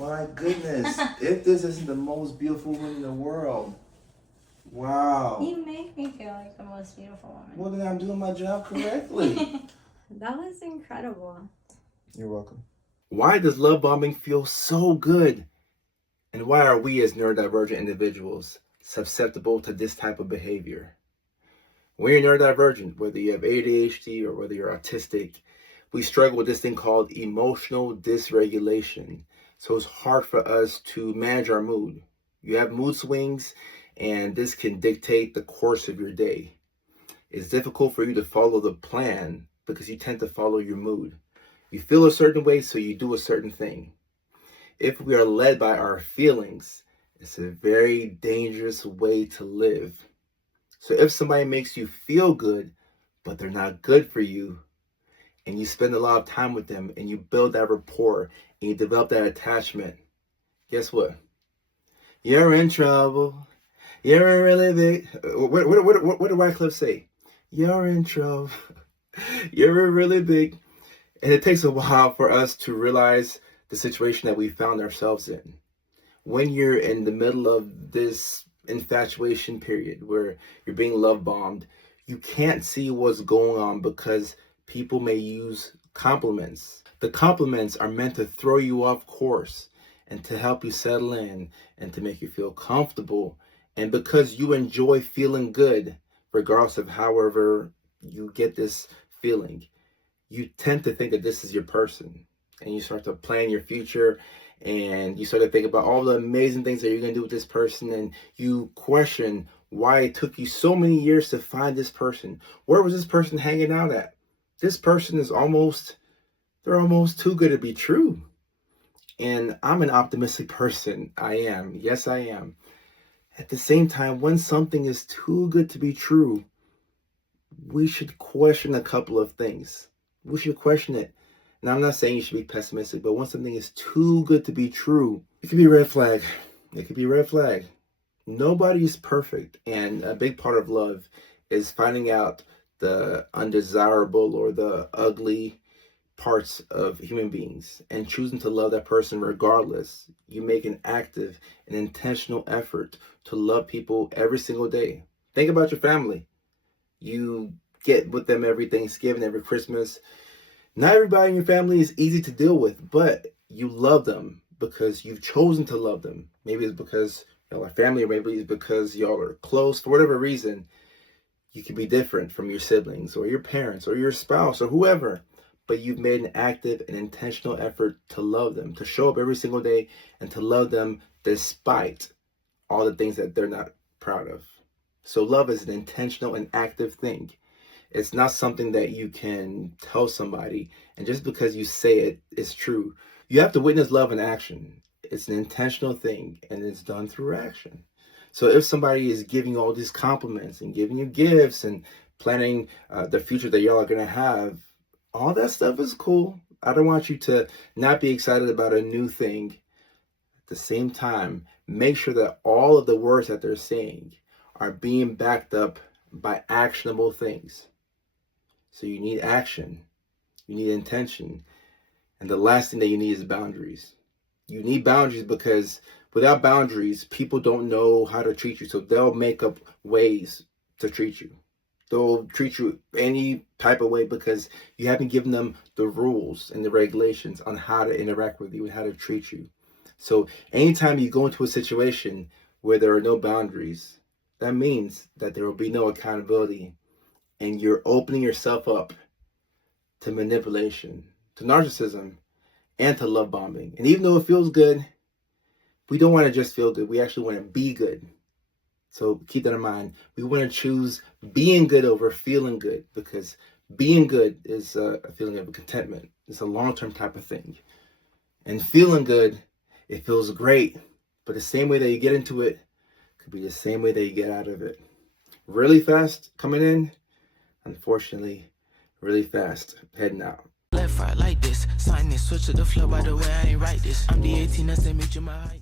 my goodness. If this isn't the most beautiful woman in the world. Wow. You make me feel like the most beautiful woman. Well, then I'm doing my job correctly. That was incredible. You're welcome. Why does love bombing feel so good? And why are we as neurodivergent individuals susceptible to this type of behavior? When you're neurodivergent, whether you have ADHD or whether you're autistic, we struggle with this thing called emotional dysregulation. So it's hard for us to manage our mood. You have mood swings, and this can dictate the course of your day. It's difficult for you to follow the plan because you tend to follow your mood. You feel a certain way, so you do a certain thing. If we are led by our feelings, it's a very dangerous way to live. So if somebody makes you feel good, but they're not good for you, and you spend a lot of time with them, and you build that rapport, and you develop that attachment, guess what? You're in trouble. You're really big. What did Wycliffe say? You're in trouble. You're really big. And it takes a while for us to realize the situation that we found ourselves in. When you're in the middle of this infatuation period where you're being love bombed, you can't see what's going on because people may use compliments. The compliments are meant to throw you off course and to help you settle in and to make you feel comfortable. And because you enjoy feeling good, regardless of however you get this feeling, you tend to think that this is your person. And you start to plan your future, and you start to think about all the amazing things that you're going to do with this person, and you question why it took you so many years to find this person. Where was this person hanging out at? This person is they're almost too good to be true. And I'm an optimistic person. I am. Yes, I am. At the same time, when something is too good to be true, we should question a couple of things. We should question it. Now, I'm not saying you should be pessimistic, but when something is too good to be true, it could be a red flag. It could be a red flag. Nobody is perfect. And a big part of love is finding out the undesirable or the ugly parts of human beings and choosing to love that person regardless. You make an active and intentional effort to love people every single day. Think about your family. You get with them every Thanksgiving, every Christmas. Not everybody in your family is easy to deal with, but you love them because you've chosen to love them. Maybe it's because y'all are family, or maybe it's because y'all are close. For whatever reason, you can be different from your siblings or your parents or your spouse or whoever, but you've made an active and intentional effort to love them, to show up every single day and to love them despite all the things that they're not proud of. So love is an intentional and active thing. It's not something that you can tell somebody, and just because you say it, it's true. You have to witness love in action. It's an intentional thing, and it's done through action. So if somebody is giving you all these compliments and giving you gifts and planning the future that y'all are going to have, all that stuff is cool. I don't want you to not be excited about a new thing. At the same time, make sure that all of the words that they're saying are being backed up by actionable things. So you need action, you need intention, and the last thing that you need is boundaries. You need boundaries because without boundaries, people don't know how to treat you, so they'll make up ways to treat you. They'll treat you any type of way because you haven't given them the rules and the regulations on how to interact with you and how to treat you. So anytime you go into a situation where there are no boundaries, that means that there will be no accountability. And you're opening yourself up to manipulation, to narcissism, and to love bombing. And even though it feels good, we don't want to just feel good. We actually want to be good. So keep that in mind. We want to choose being good over feeling good, because being good is a feeling of contentment. It's a long-term type of thing. And feeling good, it feels great. But the same way that you get into it could be the same way that you get out of it. Really fast coming in, unfortunately, really fast heading out. Left, right, like this. Sign this, switch to the flow. By the way, I ain't write this. I'm the 18 that's that make you my height.